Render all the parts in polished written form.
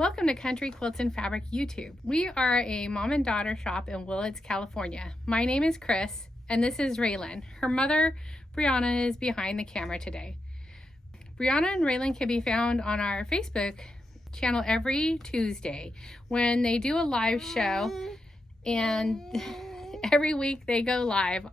Welcome to Country Quilts and Fabric YouTube. We are a mom and daughter shop in Willits, California. My name is Chris and this is Raylan. Her mother, Brianna, is behind the camera today. Brianna and Raylan can be found on our Facebook channel every Tuesday when they do a live show, and every week they go live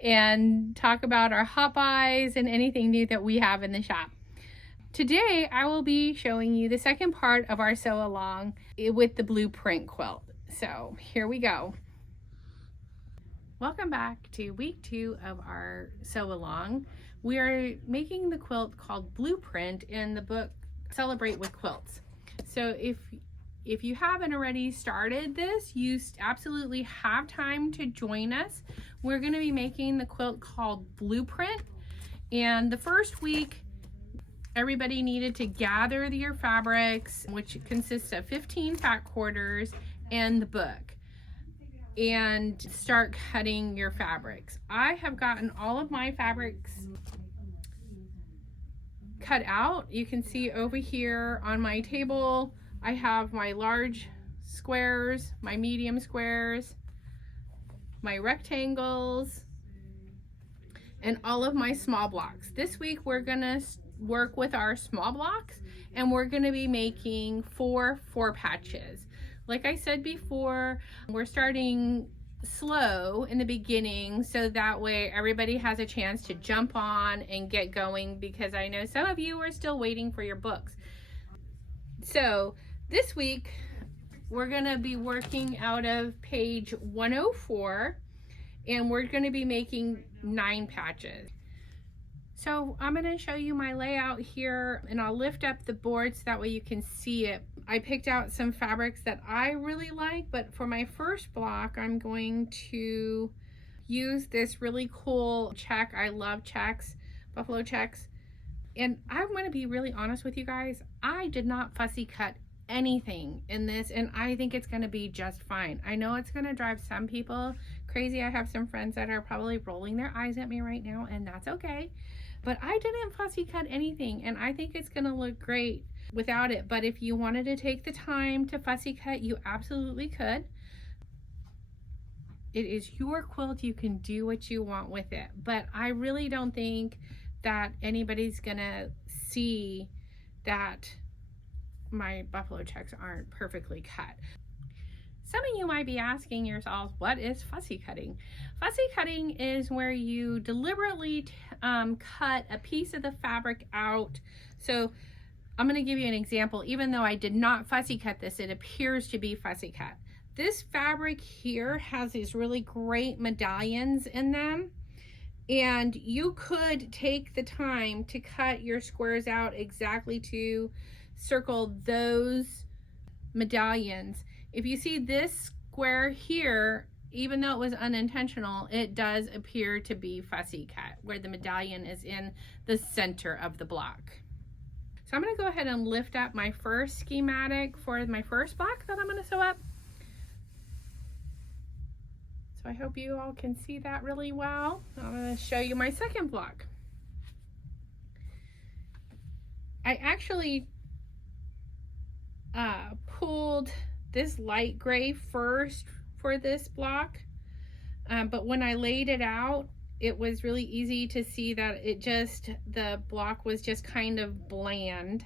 and talk about our hot buys and anything new that we have in the shop. Today, I will be showing you the second part of our sew along with the Blueprint quilt. So here we go. Welcome back to week 2 of our sew along. We are making the quilt called Blueprint in the book Celebrate with Quilts. So if you haven't already started this, you absolutely have time to join us. We're going to be making the quilt called Blueprint, and the first week everybody needed to gather your fabrics, which consists of 15 fat quarters and the book, and start cutting your fabrics. I have gotten all of my fabrics cut out. You can see over here on my table, I have my large squares, my medium squares, my rectangles, and all of my small blocks. This week we're gonna work with our small blocks, and we're going to be making four patches. Like I said before, we're starting slow in the beginning so that way everybody has a chance to jump on and get going, because I know some of you are still waiting for your books. So this week we're going to be working out of page 104, and we're going to be making 9 patches. So I'm going to show you my layout here, and I'll lift up the board so that way you can see it. I picked out some fabrics that I really like, but for my first block, I'm going to use this really cool check. I love checks, buffalo checks. And I'm going to be really honest with you guys. I did not fussy cut anything in this, and I think it's going to be just fine. I know it's going to drive some people crazy. I have some friends that are probably rolling their eyes at me right now, and that's okay. But I didn't fussy cut anything, and I think it's gonna look great without it. But if you wanted to take the time to fussy cut, you absolutely could. It is your quilt. You can do what you want with it. But I really don't think that anybody's gonna see that my buffalo checks aren't perfectly cut. Some of you might be asking yourselves, what is fussy cutting? Fussy cutting is where you deliberately cut a piece of the fabric out. So I'm going to give you an example. Even though I did not fussy cut this, it appears to be fussy cut. This fabric here has these really great medallions in them, and you could take the time to cut your squares out exactly to circle those medallions. If you see this square here, even though it was unintentional, it does appear to be fussy cut, where the medallion is in the center of the block. So I'm going to go ahead and lift up my first schematic for my first block that I'm going to sew up. So I hope you all can see that really well. I'm going to show you my second block. I actually pulled this light gray first for this block, but when I laid it out, it was really easy to see that the block was just kind of bland.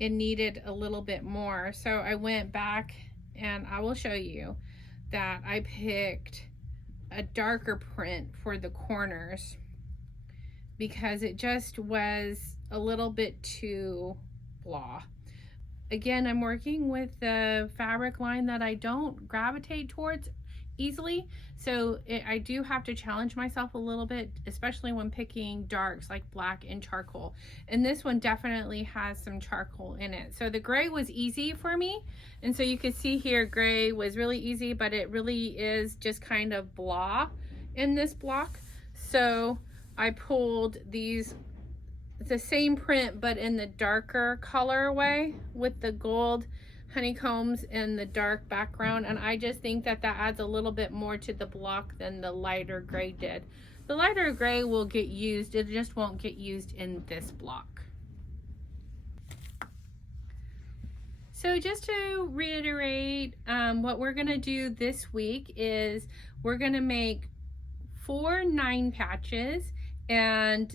It needed a little bit more. So I went back, and I will show you that I picked a darker print for the corners because it just was a little bit too blah. Again, I'm working with the fabric line that I don't gravitate towards easily, so I do have to challenge myself a little bit, especially when picking darks like black and charcoal. And this one definitely has some charcoal in it. So the gray was easy for me, and so you can see here gray was really easy, but it really is just kind of blah in this block. So I pulled these, the same print but in the darker colorway with the gold honeycombs and the dark background, and I just think that that adds a little bit more to the block than the lighter gray did. The lighter gray will get used, it just won't get used in this block. So just to reiterate, what we're gonna do this week is we're gonna make 4 9 patches, and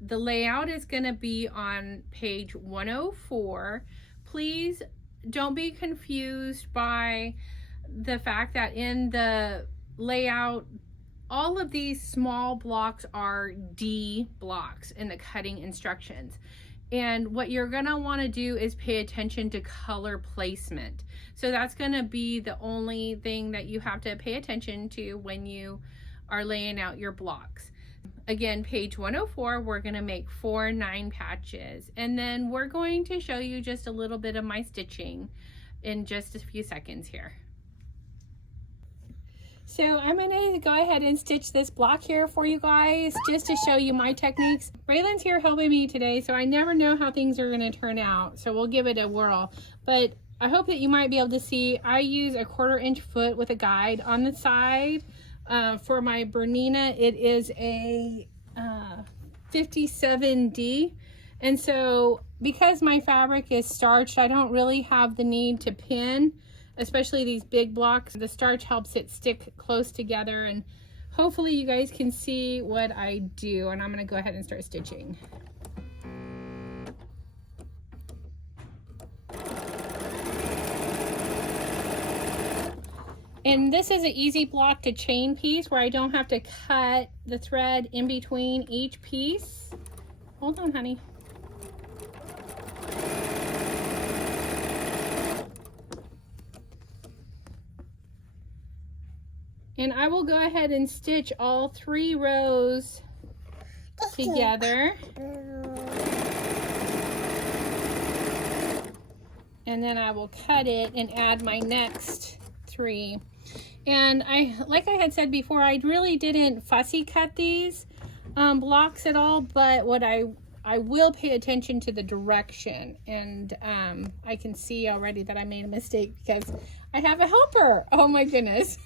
the layout is gonna be on page 104. Please don't be confused by the fact that in the layout, all of these small blocks are D blocks in the cutting instructions. And what you're gonna wanna do is pay attention to color placement. So that's gonna be the only thing that you have to pay attention to when you are laying out your blocks. Again, page 104, we're gonna make 4 9 patches. And then we're going to show you just a little bit of my stitching in just a few seconds here. So I'm gonna go ahead and stitch this block here for you guys, just to show you my techniques. Raylan's here helping me today, so I never know how things are gonna turn out. So we'll give it a whirl. But I hope that you might be able to see, I use a 1/4 inch foot with a guide on the side. For my Bernina, it is a 57D. And so because my fabric is starched, I don't really have the need to pin, especially these big blocks. The starch helps it stick close together, and hopefully you guys can see what I do. And I'm gonna go ahead and start stitching. And this is an easy block to chain piece where I don't have to cut the thread in between each piece. Hold on, honey. And I will go ahead and stitch all 3 rows together. And then I will cut it and add my next 3. And like I had said before, I really didn't fussy cut these blocks at all, but what I will pay attention to the direction. And I can see already that I made a mistake because I have a helper. Oh my goodness.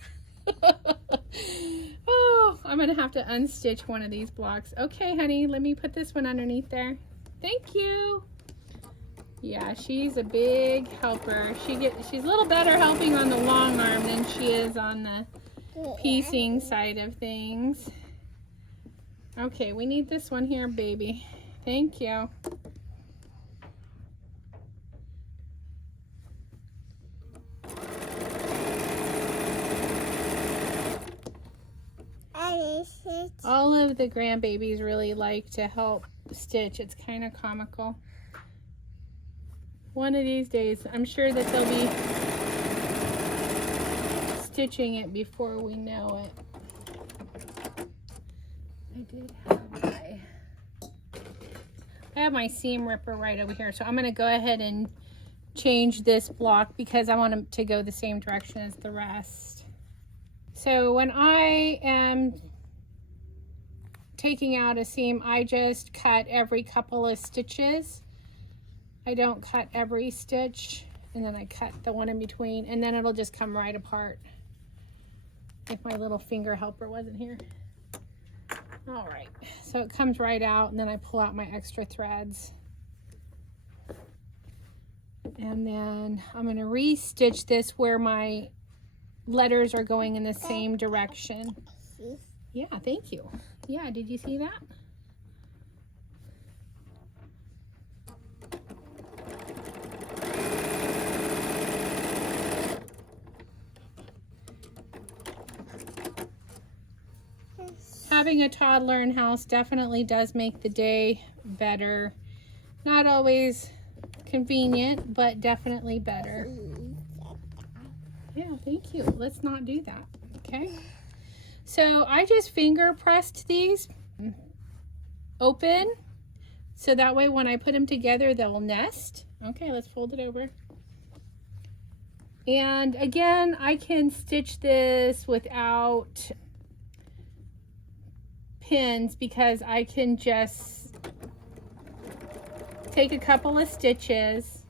Oh, I'm gonna have to unstitch one of these blocks. Okay, honey, let me put this one underneath there. Thank you. Yeah, she's a big helper. She's a little better helping on the long arm than she is on the piecing side of things. Okay, we need this one here, baby. Thank you. All of the grandbabies really like to help stitch. It's kind of comical. One of these days, I'm sure that they'll be stitching it before we know it. I have my seam ripper right over here, so I'm going to go ahead and change this block because I want them to go the same direction as the rest. So when I am taking out a seam, I just cut every couple of stitches. I don't cut every stitch, and then I cut the one in between, and then it'll just come right apart if my little finger helper wasn't here. All right, so it comes right out, and then I pull out my extra threads. And then I'm going to re-stitch this where my letters are going in the same direction. Yeah, thank you. Yeah, did you see that? Having a toddler in house definitely does make the day better. Not always convenient, but definitely better. Yeah, thank you. Let's not do that, okay? So I just finger pressed these open, so that way when I put them together, they'll nest. Okay, let's fold it over. And again, I can stitch this without pins because I can just take a couple of stitches,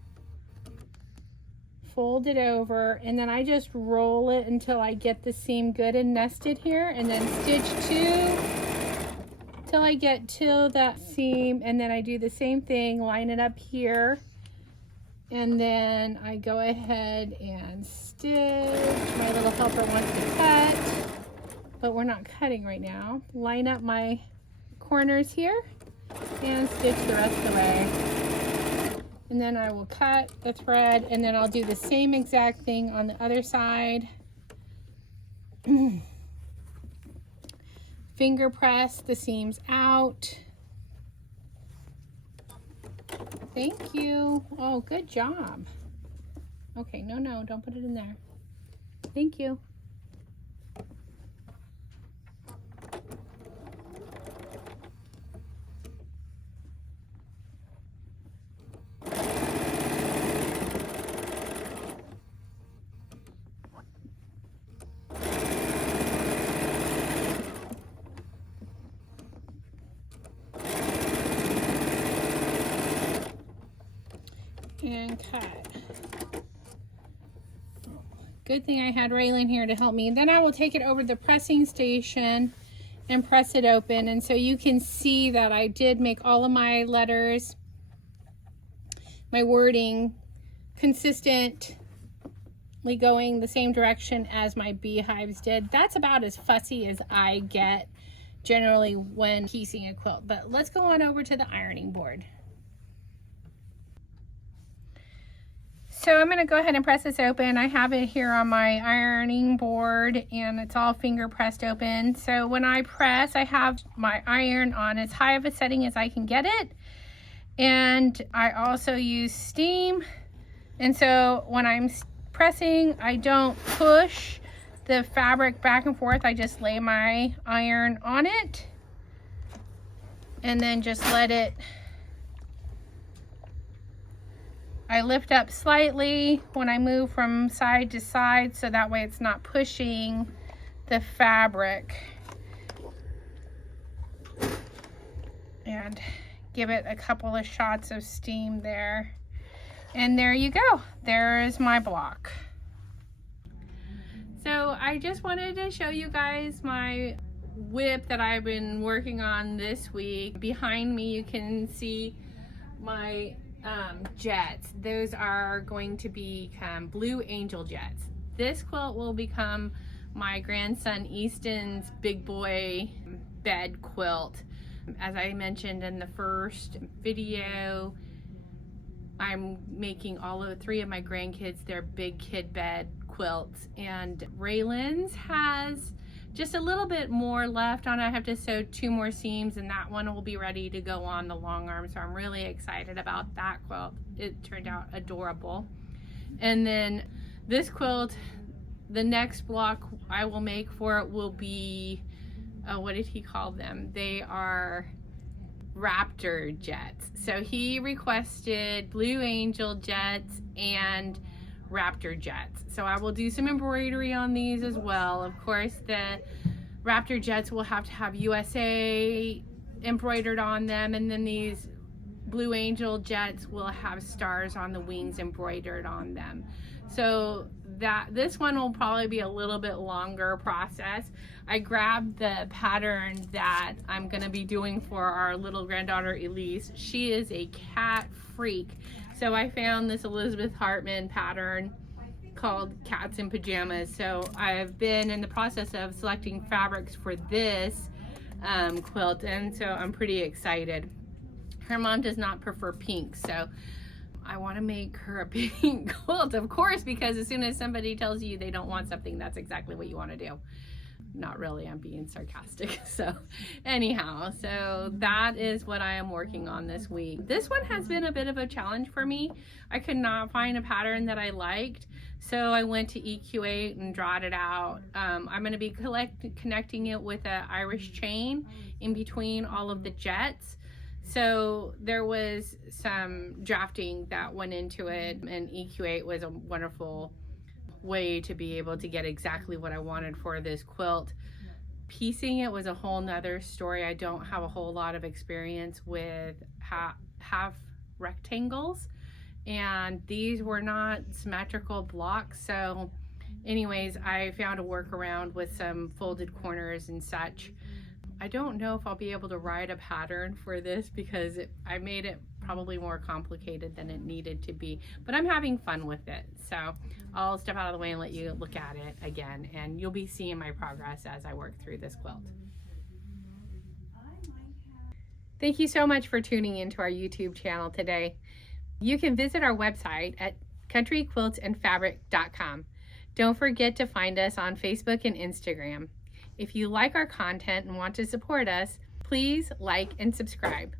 fold it over, and then I just roll it until I get the seam good and nested here, and then stitch 2 till I get to that seam, and then I do the same thing, line it up here, And then I go ahead and stitch. My little helper wants to cut, but we're not cutting right now. Line up my corners here and stitch the rest of the way. And then I will cut the thread, and then I'll do the same exact thing on the other side. Finger press the seams out. Thank you. Oh, good job. Okay, no, don't put it in there. Thank you. And cut. Good thing I had Raylan here to help me. Then I will take it over to the pressing station and press it open. And so you can see that I did make all of my letters, my wording, consistently going the same direction as my beehives did. That's about as fussy as I get generally when piecing a quilt. But let's go on over to the ironing board. So I'm going to go ahead and press this open. I have it here on my ironing board and it's all finger pressed open. So when I press, I have my iron on as high of a setting as I can get it. And I also use steam. And so when I'm pressing, I don't push the fabric back and forth. I just lay my iron on it and then just let it. I lift up slightly when I move from side to side so that way it's not pushing the fabric. And give it a couple of shots of steam there. And there you go. There's my block. So I just wanted to show you guys my whip that I've been working on this week. Behind me you can see my jets. Those are going to become Blue Angel jets. This quilt will become my grandson Easton's big boy bed quilt. As I mentioned in the first video, I'm making all of 3 of my grandkids their big kid bed quilts, and Raylan's has just a little bit more left on. I have to sew 2 more seams and that one will be ready to go on the long arm. So I'm really excited about that quilt. It turned out adorable. And then this quilt, the next block I will make for it will be, what did he call them? They are Raptor jets. So he requested Blue Angel jets and Raptor jets. So I will do some embroidery on these as well. Of course, the Raptor jets will have to have USA embroidered on them, and then these Blue Angel jets will have stars on the wings embroidered on them. So this one will probably be a little bit longer process. I grabbed the pattern that I'm going to be doing for our little granddaughter Elise. She is a cat freak. So I found this Elizabeth Hartman pattern called Cats in Pajamas. So I've been in the process of selecting fabrics for this quilt, and so I'm pretty excited. Her mom does not prefer pink, so I want to make her a pink quilt, of course, because as soon as somebody tells you they don't want something, that's exactly what you want to do. Not really, I'm being sarcastic. So anyhow, so that is what I am working on this week. This one has been a bit of a challenge for me. I could not find a pattern that I liked, so I went to EQ8 and drawed it out. I'm going to be connecting it with an Irish chain in between all of the jets. So there was some drafting that went into it, and EQ8 was a wonderful way to be able to get exactly what I wanted for this quilt. Piecing it was a whole nother story. I don't have a whole lot of experience with half rectangles, and these were not symmetrical blocks. So anyways, I found a workaround with some folded corners and such. I don't know if I'll be able to write a pattern for this because I made it probably more complicated than it needed to be, but I'm having fun with it. So I'll step out of the way and let you look at it again, and you'll be seeing my progress as I work through this quilt. Thank you so much for tuning into our YouTube channel today. You can visit our website at countryquiltsandfabric.com. Don't forget to find us on Facebook and Instagram. If you like our content and want to support us, please like and subscribe.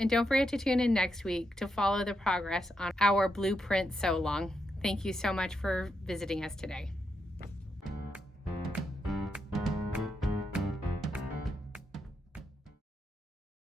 And don't forget to tune in next week to follow the progress on our Blueprint Sew Along. Thank you so much for visiting us today.